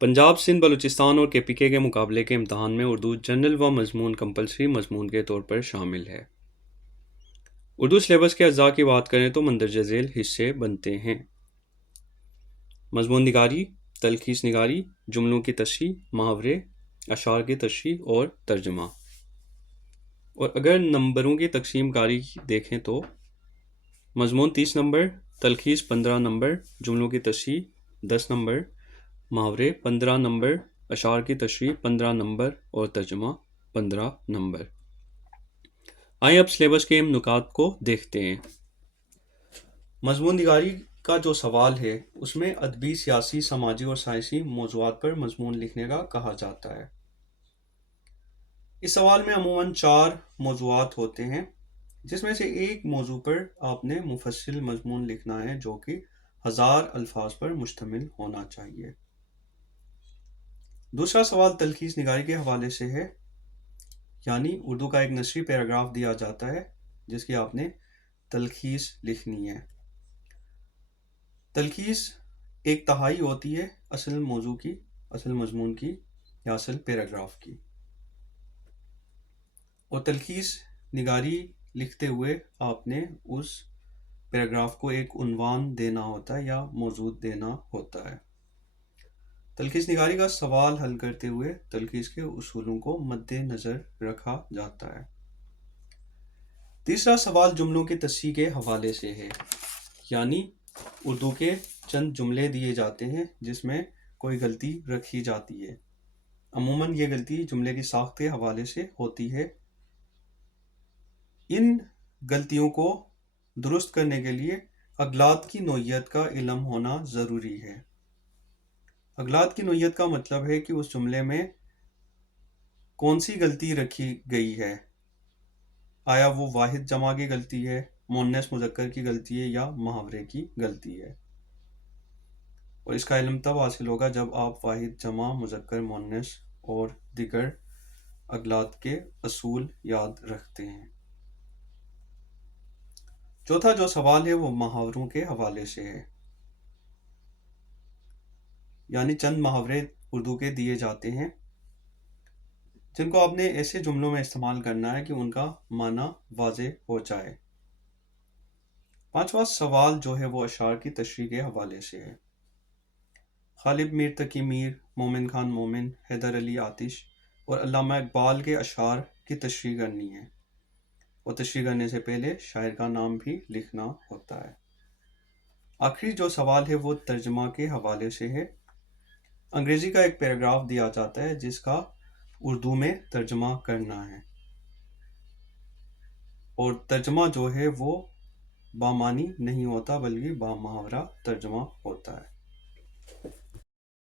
पंजाब सिंध बलूचिस्तान और केपीके के मुकाबले के इम्तहान में उर्दू जनरल व मजमून कंपलसरी मजमून के तौर पर शामिल है। उर्दू सिलेबस के अज्जा की बात करें तो मंदरजा झेल हिस्से बनते हैं। मजमून निगारी, तलखीस निगारी, जुमलों की तशरीह, मुहावरे, अशार की तशरीह और तर्जमा। और अगर नंबरों की तकसीम कारी देखें तो मजमून 30 नंबर, तलखीस 15 नंबर, जुमलों की तशरीह 10 नंबर, मुहावरे 15 नंबर, अशार की तशरीह 15 नंबर और तर्जमा 15 नंबर। आइए अब सिलेबस के इन नुकात को देखते हैं। मजमून निगारी का जो सवाल है उसमें अदबी, सियासी, समाजी और साइंसी मौज़ूआत पर मजमून लिखने का कहा जाता है। इस सवाल में अमूमन 4 मौज़ूआत होते हैं, जिसमें से एक मौजू पर आपने मुफस्सिल मजमून लिखना है जो कि 1000 अल्फाज पर मुश्तमिल होना चाहिए। दूसरा सवाल तलखीस निगारी के हवाले से है, यानी उर्दू का एक नसरी पैराग्राफ दिया जाता है जिसकी आपने तलखीस लिखनी है। तलखीस एक तहाई होती है असल मौजू की, असल मजमून की या असल पैराग्राफ की। और तलखीस निगारी लिखते हुए आपने उस पैराग्राफ को एक उन्वान देना होता है या मौजू देना होता है। तलखीस निगारी का सवाल हल करते हुए तलखीस के उसूलों को मद्देनज़र रखा जाता है। तीसरा सवाल जुमलों की तस्सीह के हवाले से है, यानी उर्दू के चंद जुमले दिए जाते हैं जिसमें कोई गलती रखी जाती है। अमूमन ये गलती जुमले की साख्त के हवाले से होती है। इन गलतियों को दुरुस्त करने के लिए अगलात की नोयत का इल्म होना ज़रूरी है। अगलात की नोयत का मतलब है कि उस जुमले में कौन सी गलती रखी गई है। आया वो वाहिद जमा की गलती है, मुन्नस मुज़क्कर की गलती है या मुहावरे की गलती है। और इसका इल्म तब हासिल होगा जब आप वाहिद जमा मुज़क्कर मुन्नस और दिगर अगलात के असूल याद रखते हैं। चौथा जो सवाल है वो मुहावरों के हवाले से है, यानी चंद मुहावरे उर्दू के दिए जाते हैं जिनको आपने ऐसे जुमलों में इस्तेमाल करना है कि उनका माना वाज़ेह हो जाए। पांचवा सवाल जो है वो अशार की तशरीह के हवाले से है। खालिद मीर तकी मीर, मोमिन खान मोमिन, हैदर अली आतिश और अल्लामा इकबाल के अशार की तशरीह करनी है। और तशरीह करने से पहले शायर का नाम भी लिखना होता है। आखिरी जो सवाल है वो तर्जमा के हवाले से है। अंग्रेज़ी का एक पैराग्राफ दिया जाता है जिसका उर्दू में तर्जमा करना है, और तर्जमा जो है वो बामानी नहीं होता बल्कि बामुहावरा तर्जमा होता है।